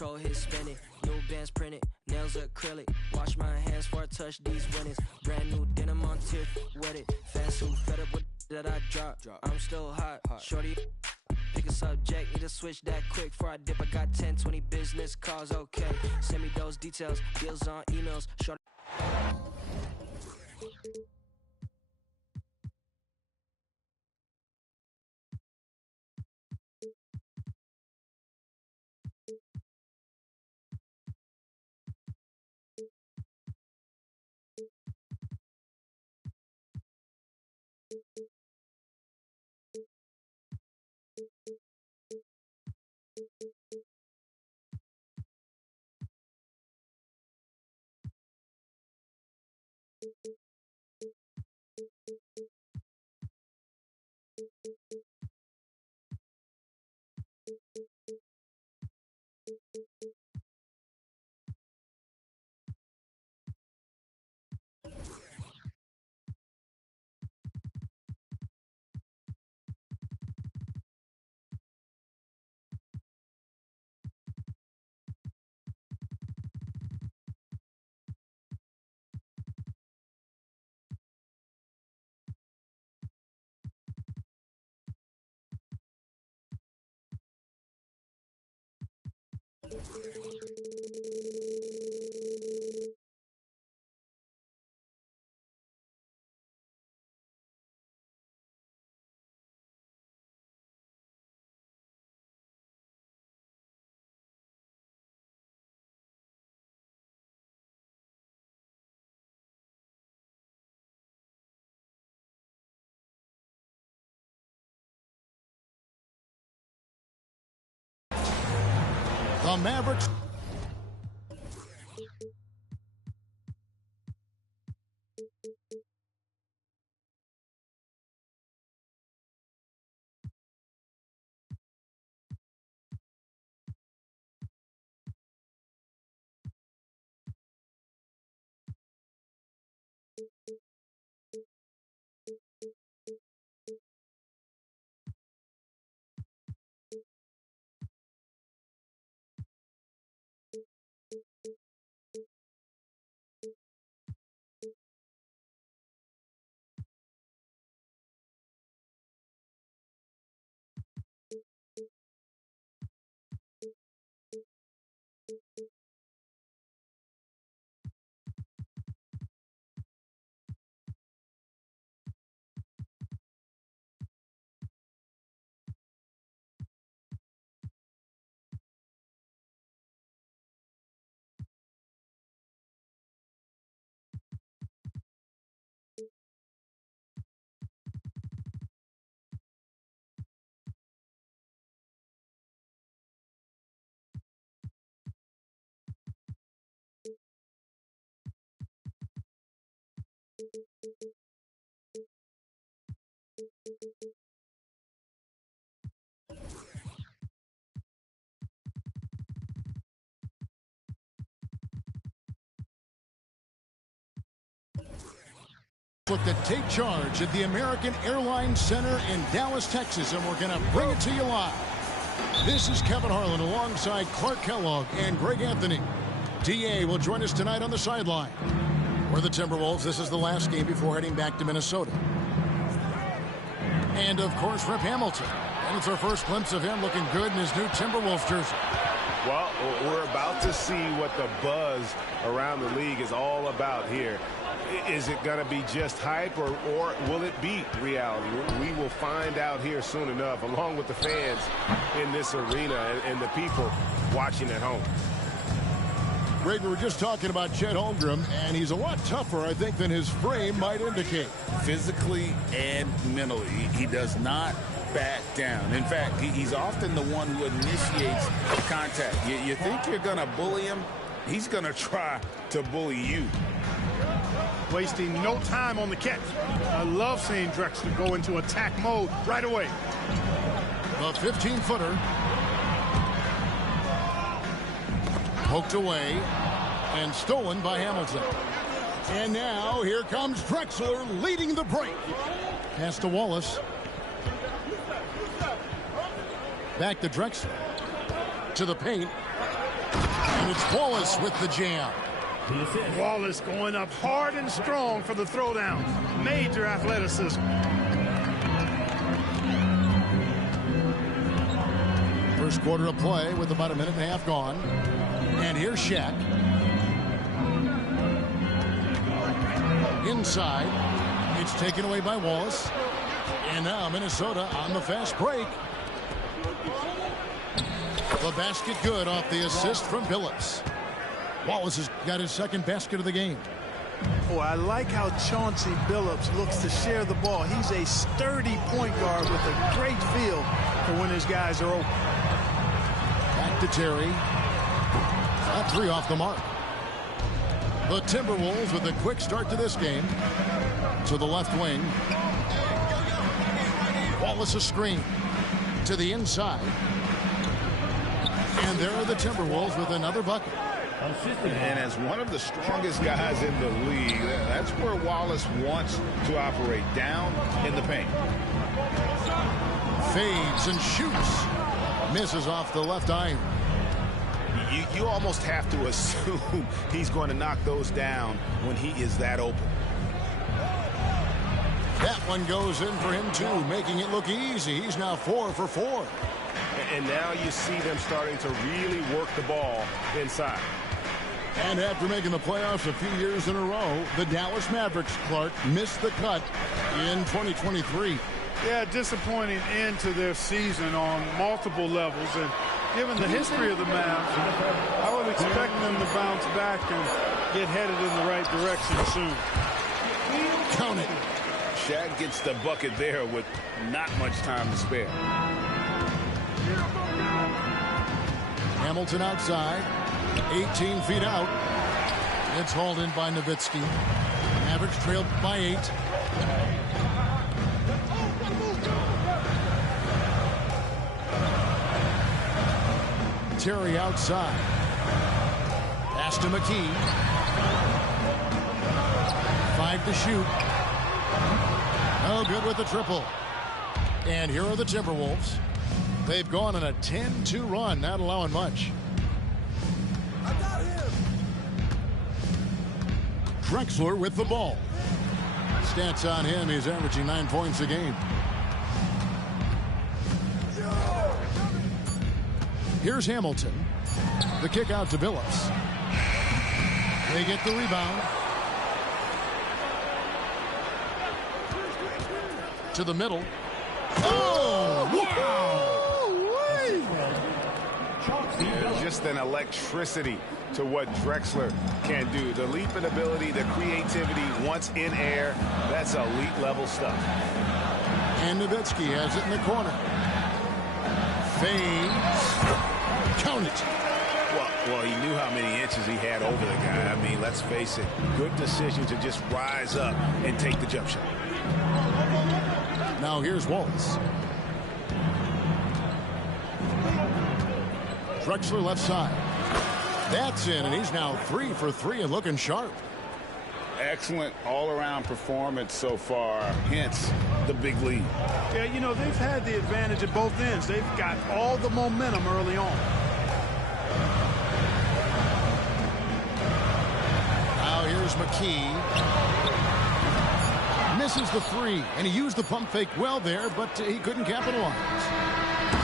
control his spinning. New bands printed, nails acrylic. Wash my hands before I touch these winnings. Brand new denim on tier, wet it. Fast food, fed up with that I drop. I'm still hot, shorty. Pick a subject, need to switch that quick. Before I dip, I got 10, 20 business calls, okay. Send me those details, deals on emails. Shorty. The Mavericks. Look to take charge at the American Airlines Center in Dallas, Texas, and we're going to bring it to you live. This is Kevin Harlan alongside Clark Kellogg and Greg Anthony. DA will join us tonight on the sideline. For the Timberwolves, this is the last game before heading back to Minnesota. And, of course, Rip Hamilton. And it's our first glimpse of him looking good in his new Timberwolves jersey. Well, we're about to see what the buzz around the league is all about here. Is it going to be just hype or will it be reality? We will find out here soon enough, along with the fans in this arena and the people watching at home. Greg, we were just talking about Chet Holmgren, and he's a lot tougher, I think, than his frame might indicate. Physically and mentally, he does not back down. In fact, he's often the one who initiates contact. You think you're going to bully him? He's going to try to bully you. Wasting no time on the catch. I love seeing Drexler go into attack mode right away. The 15-footer. Poked away and stolen by Hamilton. And now here comes Drexler leading the break. Pass to Wallace. Back to Drexler. To the paint. And it's Wallace with the jam. Wallace going up hard and strong for the throwdown. Major athleticism. First quarter of play with about a minute and a half gone. And here's Shaq. Inside. It's taken away by Wallace. And now Minnesota on the fast break. The basket good off the assist from Billups. Wallace has got his second basket of the game. Oh, I like how Chauncey Billups looks to share the ball. He's a sturdy point guard with a great feel for when his guys are open. Back to Terry. That three off the mark. The Timberwolves with a quick start to this game. To the left wing. Wallace a screen. To the inside. And there are the Timberwolves with another bucket. And as one of the strongest guys in the league, that's where Wallace wants to operate, down in the paint. Fades and shoots. Misses off the left iron. You almost have to assume he's going to knock those down when he is that open. That one goes in for him too, making it look easy. He's now 4 for 4. And now you see them starting to really work the ball inside. And after making the playoffs a few years in a row, the Dallas Mavericks, Clark, missed the cut in 2023. Yeah, disappointing end to their season on multiple levels. And given the history of the Mavs, I would expect them to bounce back and get headed in the right direction soon. Count it. Shaq gets the bucket there with not much time to spare. Hamilton outside. 18 feet out. It's hauled in by Nowitzki. Mavericks trailed by 8. Terry outside. Pass to McKee. 5 to shoot. No good with the triple. And here are the Timberwolves. They've gone on a 10-2 run, not allowing much. Drexler with the ball. Stats on him, he's averaging 9 points a game. Here's Hamilton. The kick out to Billups. They get the rebound. To the middle. Oh, wow! There's just an electricity to what Drexler can do. The leaping ability, the creativity, once in air, that's elite level stuff. And Nowitzki has it in the corner. Fades. Count it. Well, he knew how many inches he had over the guy. I mean, let's face it, good decision to just rise up and take the jump shot. Now here's Wallace. Drexler left side. That's in, and he's now 3 for 3 and looking sharp. Excellent all-around performance so far, hence the big lead. Yeah, you know, they've had the advantage at both ends. They've got all the momentum early on. Now here's McKee. Misses the 3, and he used the pump fake well there, but he couldn't capitalize.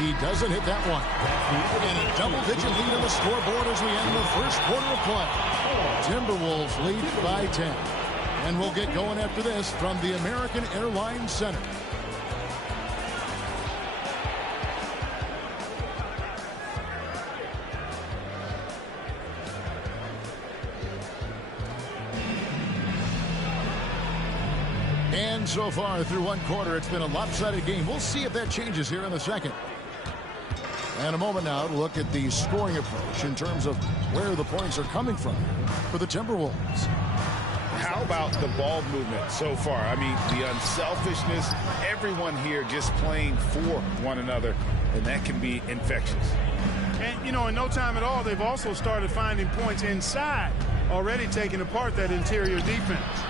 He doesn't hit that one. And a double-digit lead on the scoreboard as we end the first quarter of play. Timberwolves lead by 10. And we'll get going after this from the American Airlines Center. And so far through one quarter, it's been a lopsided game. We'll see if that changes here in the second. And a moment now to look at the scoring approach in terms of where the points are coming from for the Timberwolves. How about the ball movement so far? I mean, the unselfishness, everyone here just playing for one another, and that can be infectious. And, you know, in no time at all, they've also started finding points inside, already taking apart that interior defense.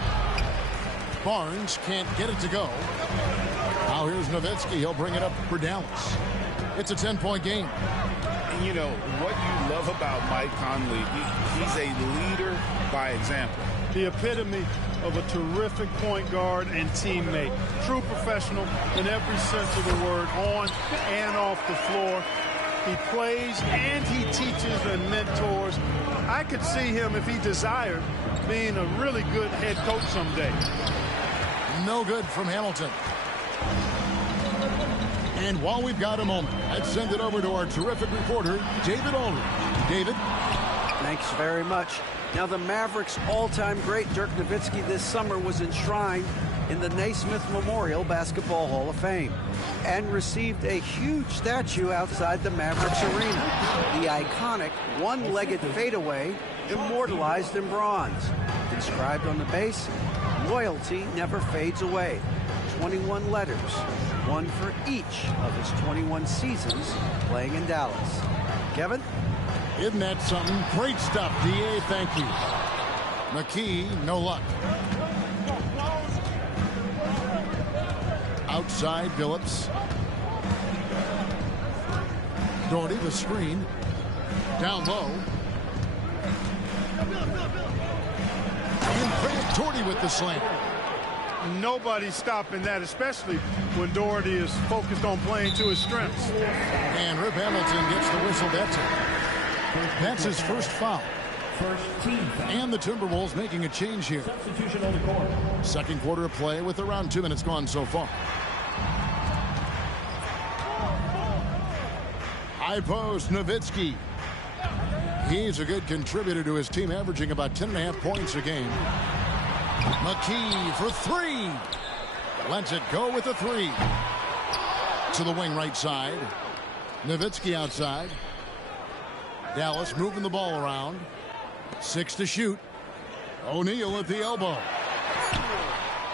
Barnes can't get it to go. Now here's Nowitzki. He'll bring it up for Dallas. It's a 10-point game. And you know, what you love about Mike Conley, he's a leader by example. The epitome of a terrific point guard and teammate. True professional in every sense of the word, on and off the floor. He plays and he teaches and mentors. I could see him, if he desired, being a really good head coach someday. No good from Hamilton. And while we've got a moment, let's send it over to our terrific reporter, David Aldridge. David? Thanks very much. Now, the Mavericks' all-time great Dirk Nowitzki this summer was enshrined in the Naismith Memorial Basketball Hall of Fame and received a huge statue outside the Mavericks arena. The iconic one-legged fadeaway immortalized in bronze. Inscribed on the base, loyalty never fades away. 21 letters, one for each of his 21 seasons playing in Dallas. Kevin? Isn't that something? Great stuff, D.A. Thank you. McKee, no luck. Outside, Billups. Doherty, the screen. Down low. And Frank Doherty with the slam. Nobody's stopping that, especially when Doherty is focused on playing to his strengths. And Rip Hamilton gets the whistle. That's his first foul. And the Timberwolves making a change here. Second quarter of play with around 2 minutes gone so far. High post, Nowitzki. He's a good contributor to his team, averaging about 10.5 points a game. McKee for three. Lets it go with a three. To the wing right side. Nowitzki outside. Dallas moving the ball around. 6 to shoot. O'Neal at the elbow.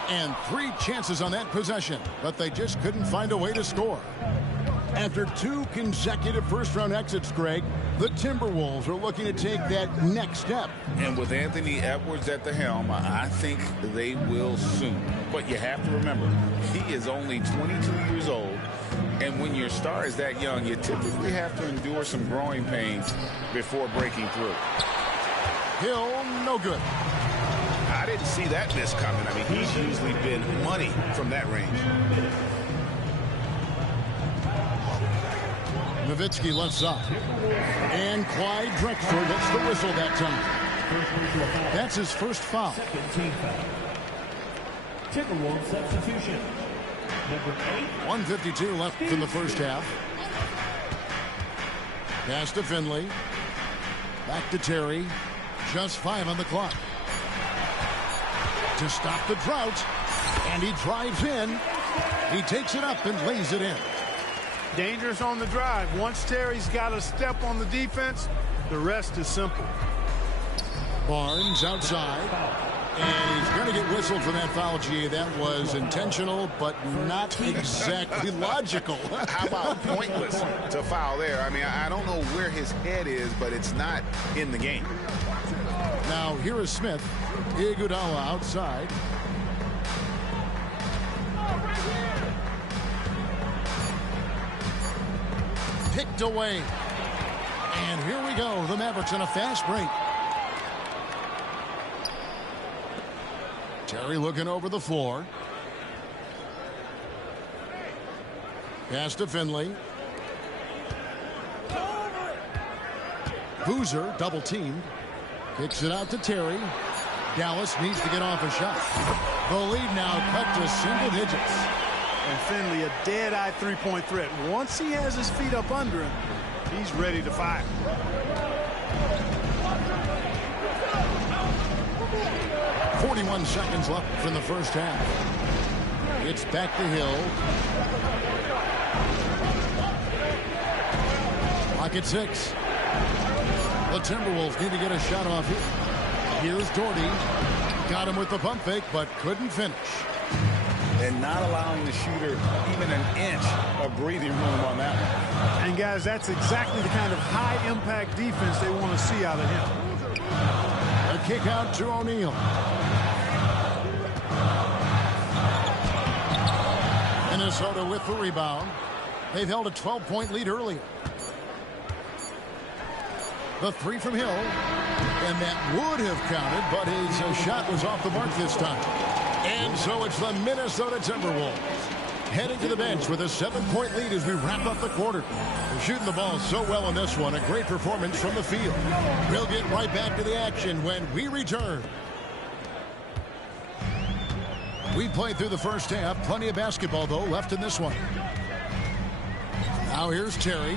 And 3 chances on that possession, but they just couldn't find a way to score. After 2 consecutive first-round exits, Greg, the Timberwolves are looking to take that next step. And with Anthony Edwards at the helm, I think they will soon. But you have to remember, he is only 22 years old. And when your star is that young, you typically have to endure some growing pains before breaking through. Hill, no good. I didn't see that miss coming. I mean, he's usually been money from that range. Nowitzki left side. And Clyde Drexler gets the whistle that time. That's his first foul. Timberwolves substitution. Number 8. 1:52 left in the first half. Pass to Finley. Back to Terry. Just 5 on the clock. To stop the drought. And he drives in. He takes it up and lays it in. Dangerous on the drive. Once Terry's got a step on the defense, the rest is simple. Barnes outside. And he's going to get whistled for that foul, G. That was intentional, but not exactly logical. How about pointless to foul there? I mean, I don't know where his head is, but it's not in the game. Now, here is Smith. Iguodala outside. Picked away. And here we go. The Mavericks on a fast break. Terry looking over the floor. Pass to Finley. Boozer double teamed. Kicks it out to Terry. Dallas needs to get off a shot. The lead now cut to single digits. And Finley, a dead-eye three-point threat. Once he has his feet up under him, he's ready to fire. .41 seconds left from the first half. It's back to Hill. Clock at 6. The Timberwolves need to get a shot off here. Here's Doherty. Got him with the pump fake, but couldn't finish. And not allowing the shooter even an inch of breathing room on that one. And, guys, that's exactly the kind of high-impact defense they want to see out of him. A kick out to O'Neal. Minnesota with the rebound. They've held a 12-point lead earlier. The three from Hill. And that would have counted, but his shot was off the mark this time. And so it's the Minnesota Timberwolves heading to the bench with a 7-point lead as we wrap up the quarter. They're shooting the ball so well in this one. A great performance from the field. We'll get right back to the action when we return. We played through the first half. Plenty of basketball, though, left in this one. Now here's Terry.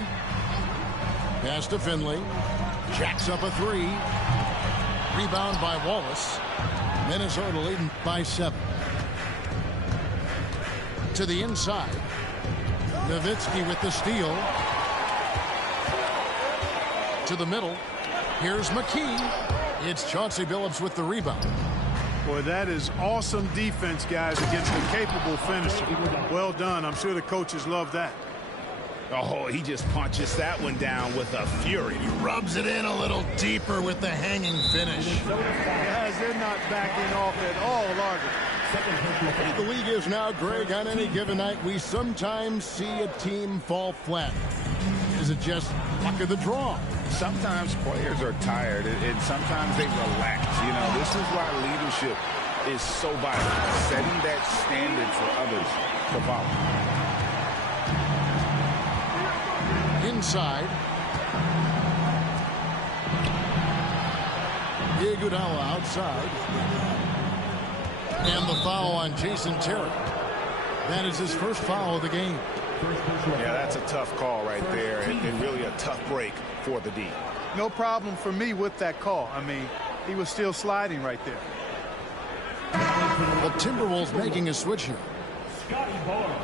Pass to Finley. Jacks up a three. Rebound by Wallace. Minnesota leading by 7. To the inside. Nowitzki with the steal. To the middle. Here's McKee. It's Chauncey Billups with the rebound. Boy, that is awesome defense, guys, against a capable finisher. Well done. I'm sure the coaches love that. Oh, he just punches that one down with a fury. He rubs it in a little deeper with the hanging finish. Guys, they're not backing off at all, are they? The league is now, Greg, on any given night, we sometimes see a team fall flat. Is it just luck of the draw? Sometimes players are tired, and sometimes they relax. You know, this is why leadership is so vital, setting that standard for others to follow. Inside. Iguodala outside. And the foul on Jason Terry. That is his first foul of the game. Yeah, that's a tough call right there, and really a tough break for the D. No problem for me with that call. I mean, he was still sliding right there. The Timberwolves making a switch here. Scotty Barnes.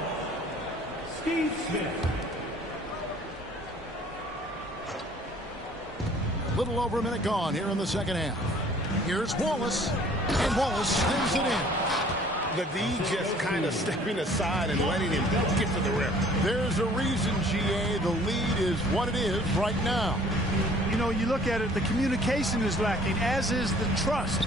Steve Smith. A little over a minute gone here in the second half. Here's Wallace, and Wallace slams it in. The D just kind of stepping aside and letting him get to the rim. There's a reason, GA, the lead is what it is right now. You know, you look at it, the communication is lacking, as is the trust.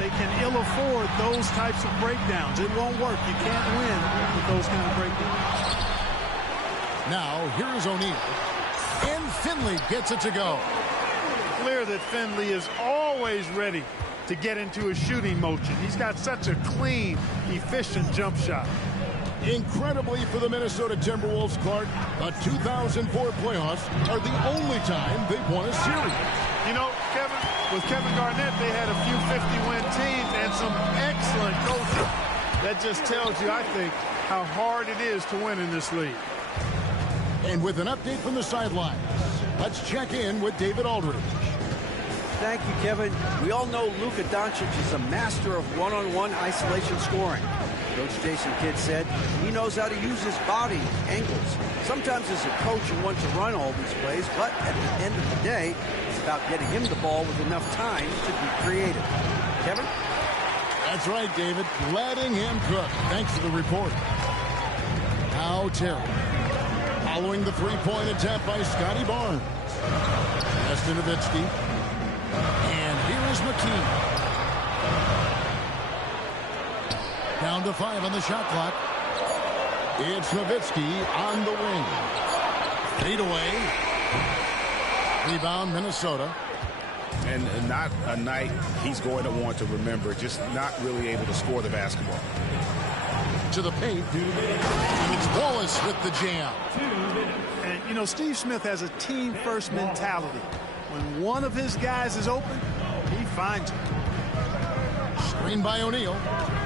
They can ill afford those types of breakdowns. It won't work. You can't win with those kind of breakdowns. Now, here's O'Neal. And Finley gets it to go. Clear that Finley is always ready to get into a shooting motion. He's got such a clean, efficient jump shot. Incredibly for the Minnesota Timberwolves, Clark, the 2004 playoffs are the only time they've won a series. You know, Kevin, with Kevin Garnett, they had a few 50-win teams and some excellent coaching. That just tells you, I think, how hard it is to win in this league. And with an update from the sidelines, let's check in with David Aldridge. Thank you, Kevin. We all know Luka Doncic is a master of one-on-one isolation scoring. Coach Jason Kidd said he knows how to use his body, angles. Sometimes as a coach you want to run all these plays, but at the end of the day, it's about getting him the ball with enough time to be creative. Kevin? That's right, David. Letting him cook. Thanks for the report. Now Terry. Following the three-point attempt by Scotty Barnes. Pass to Nowitzki. And here is McKee. Down to 5 on the shot clock. It's Nowitzki on the wing. Fade away. Rebound, Minnesota. And not a night he's going to want to remember, just not really able to score the basketball. To the paint. And it's Wallace with the jam. And, you know, Steve Smith has a team-first mentality. When one of his guys is open, he finds it. Screen by O'Neal.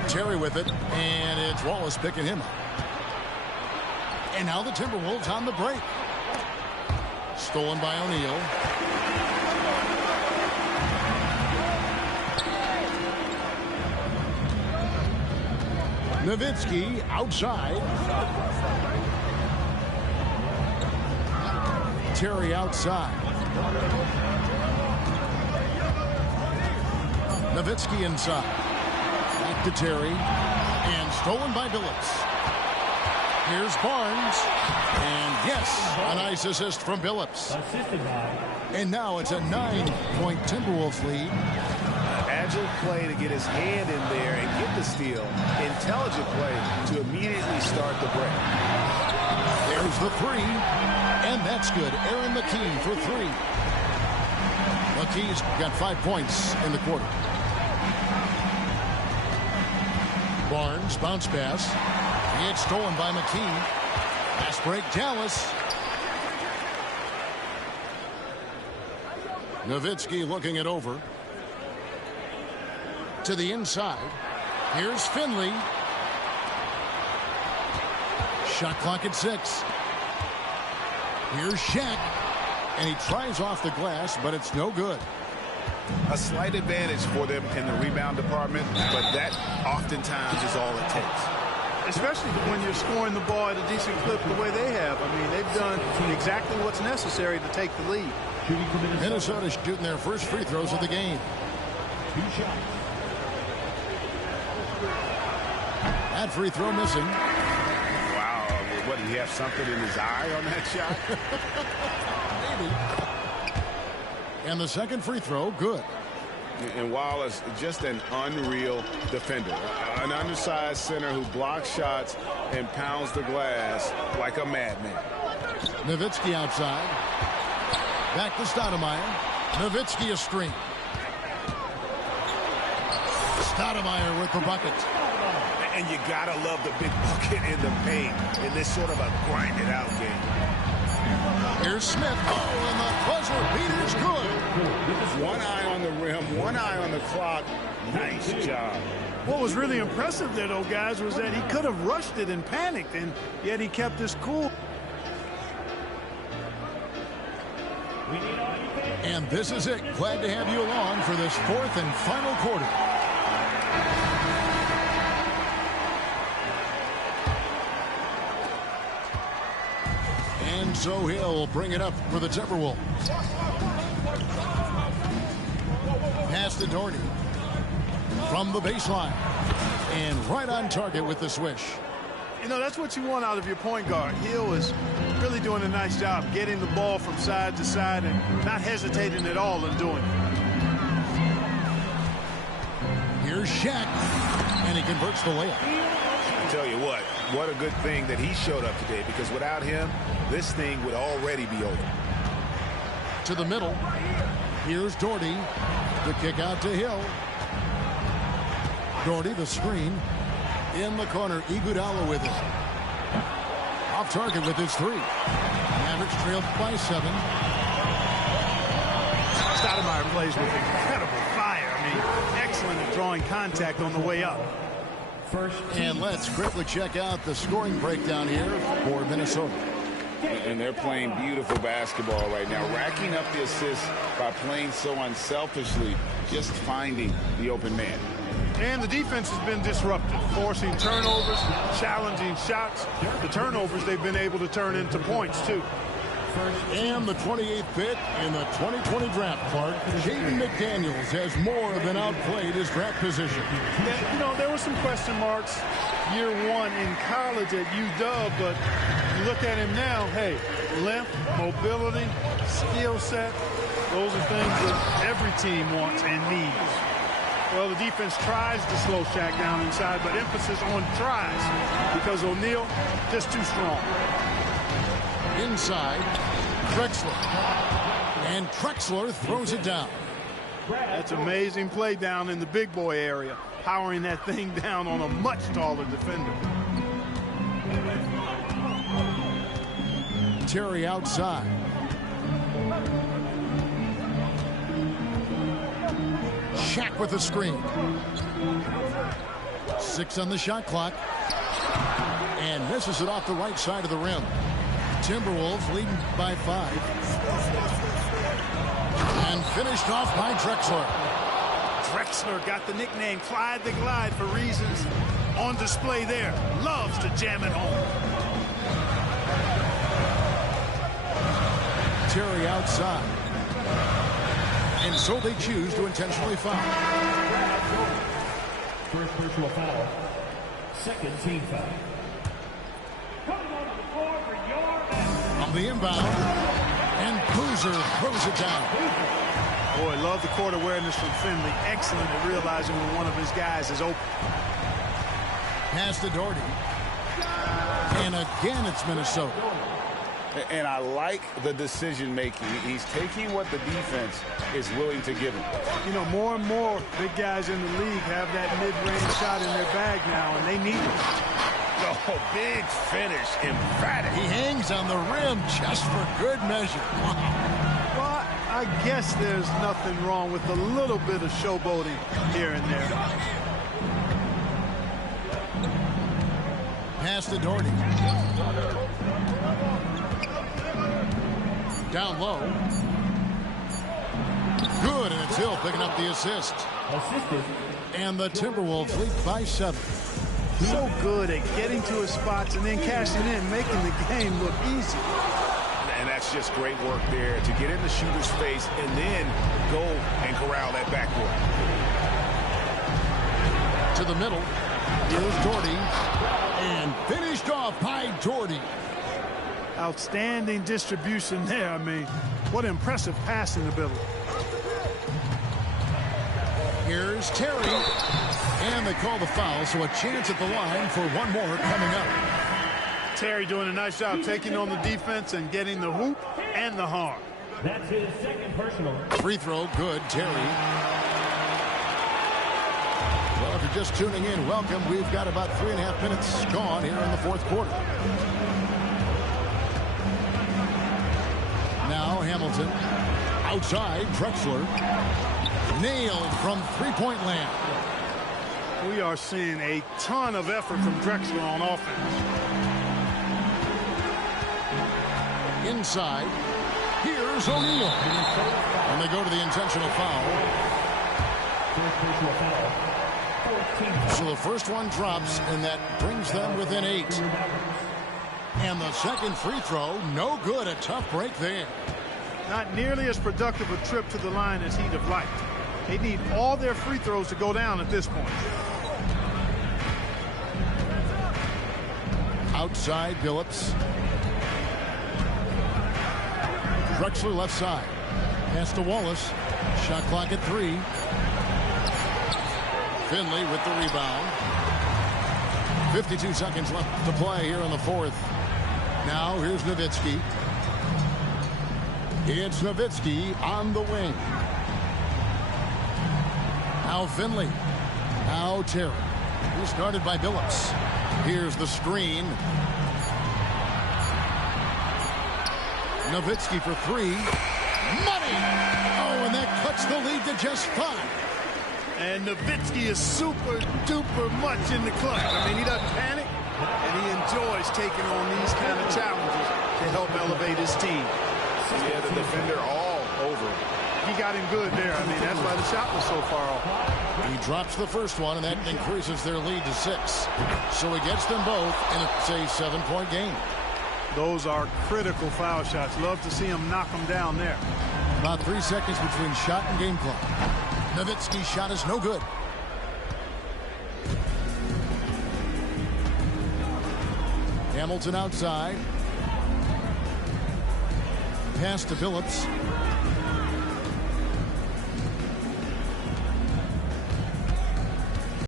Terry with it, and it's Wallace picking him up. And now the Timberwolves on the break. Stolen by O'Neal. Nowitzki outside. Terry outside. Nowitzki inside. Back to Terry. And stolen by Billups. Here's Barnes. And yes, a nice assist from Billups. And now it's a 9-point Timberwolves lead. Agile play to get his hand in there and get the steal. Intelligent play to immediately start the break. There's the three, and that's good. Aaron McKie for three. McKee's got 5 points in the quarter. Barnes, bounce pass. It's stolen by McKie. Pass break, Dallas. Nowitzki looking it over. To the inside. Here's Finley. Shot clock at 6. Here's Shaq. And he tries off the glass, but it's no good. A slight advantage for them in the rebound department, but that oftentimes is all it takes. Especially when you're scoring the ball at a decent clip the way they have. I mean, they've done exactly what's necessary to take the lead. Minnesota shooting their first free throws of the game. 2 shots. That free throw missing. Wow, what, did he have something in his eye on that shot? Maybe. And the second free throw, good. And Wallace, just an unreal defender. An undersized center who blocks shots and pounds the glass like a madman. Nowitzki outside. Back to Stoudemire. Nowitzki a screen. Stoudemire with the bucket. And you gotta love the big bucket in the paint in this sort of a grinded out game. Here's Smith. Oh, and the buzzer beater's good. One eye on the rim, one eye on the clock. Nice job. What was really impressive there, though, guys, was that he could have rushed it and panicked, and yet he kept his cool. And this is it. Glad to have you along for this fourth and final quarter. And so he'll bring it up for the Timberwolves. Pass to Doherty. From the baseline. And right on target with the swish. You know, that's what you want out of your point guard. Hill is really doing a nice job getting the ball from side to side and not hesitating at all in doing it. Here's Shaq. And he converts the layup. I tell you what a good thing that he showed up today, because without him, this thing would already be over. To the middle. Here's Doherty. The kick out to Hill. Doherty, the screen. In the corner, Iguodala with it. Off target with his three. Mavericks trailed by 7. Stoudemire plays with incredible fire. I mean, excellent at drawing contact on the way up. And let's quickly check out the scoring breakdown here for Minnesota. And they're playing beautiful basketball right now, racking up the assists by playing so unselfishly, just finding the open man. And the defense has been disrupted, forcing turnovers, challenging shots. The turnovers they've been able to turn into points, too. And the 28th pick in the 2020 draft, Clark. Jaden McDaniels has more than outplayed his draft position. Yeah, you know, there were some question marks year one in college at UW, but you look at him now, hey, length, mobility, skill set, those are things that every team wants and needs. Well, the defense tries to slow Shaq down inside, but emphasis on tries because O'Neal just too strong. Inside, Drexler. And Drexler throws it down. That's amazing play down in the big boy area, powering that thing down on a much taller defender. Terry outside. Shaq with the screen. 6 on the shot clock. And misses it off the right side of the rim. Timberwolves leading by 5. And finished off by Drexler. Drexler got the nickname Clyde the Glide for reasons on display there. Loves to jam it home. Terry outside. And so they choose to intentionally foul. First personal foul. Second team foul. On the inbound. And Boozer throws it down. Boy, love the court awareness from Finley. Excellent at realizing when one of his guys is open. Pass to Doherty. And again, it's Minnesota. And I like the decision making. He's taking what the defense is willing to give him. You know, more and more big guys in the league have that mid-range shot in their bag now, and they need it. Oh, big finish, emphatic. He hangs on the rim just for good measure. Well, I guess there's nothing wrong with a little bit of showboating here and there. Pass to Doherty. Down low. Good, and it's Hill picking up the assist. And the Timberwolves lead by 7. So good at getting to his spots and then cashing in, making the game look easy. And that's just great work there to get in the shooter's face and then go and corral that backcourt. To the middle. Here's Doherty. And finished off by Doherty. Outstanding distribution there. I mean, what impressive passing ability. Here's Terry. And they call the foul, so a chance at the line for one more coming up. Terry doing a nice job taking on the defense and getting the hoop and the harm. That's his second personal. Free throw, good, Terry. Well, if you're just tuning in, welcome. We've got about 3.5 minutes gone here in the fourth quarter. Now Hamilton. Outside, Drexler. Nailed from three-point land. We are seeing a ton of effort from Drexler on offense. Inside. Here's O'Neal. And they go to the intentional foul. So the first one drops, and that brings them within 8. And the second free throw, no good. A tough break there. Not nearly as productive a trip to the line as he'd have liked. They need all their free throws to go down at this point. Outside, Billups. Drexler left side. Pass to Wallace. Shot clock at 3. Finley with the rebound. 52 seconds left to play here in the fourth. Now here's Nowitzki. It's Nowitzki on the wing. Now Finley. Now Terry. He started by Billups. Here's the screen. Nowitzki for 3. Money! Oh, and that cuts the lead to just 5. And Nowitzki is super duper much in the clutch. I mean, he doesn't panic, and he enjoys taking on these kind of challenges to help elevate his team. Yeah, the defender all over. He got him good there. I mean, that's why the shot was so far off. He drops the first one, and that increases their lead to 6. So he gets them both, and it's a 7-point game. Those are critical foul shots. Love to see him knock them down there. About 3 seconds between shot and game clock. Nowitzki's shot is no good. Hamilton outside. Pass to Billups.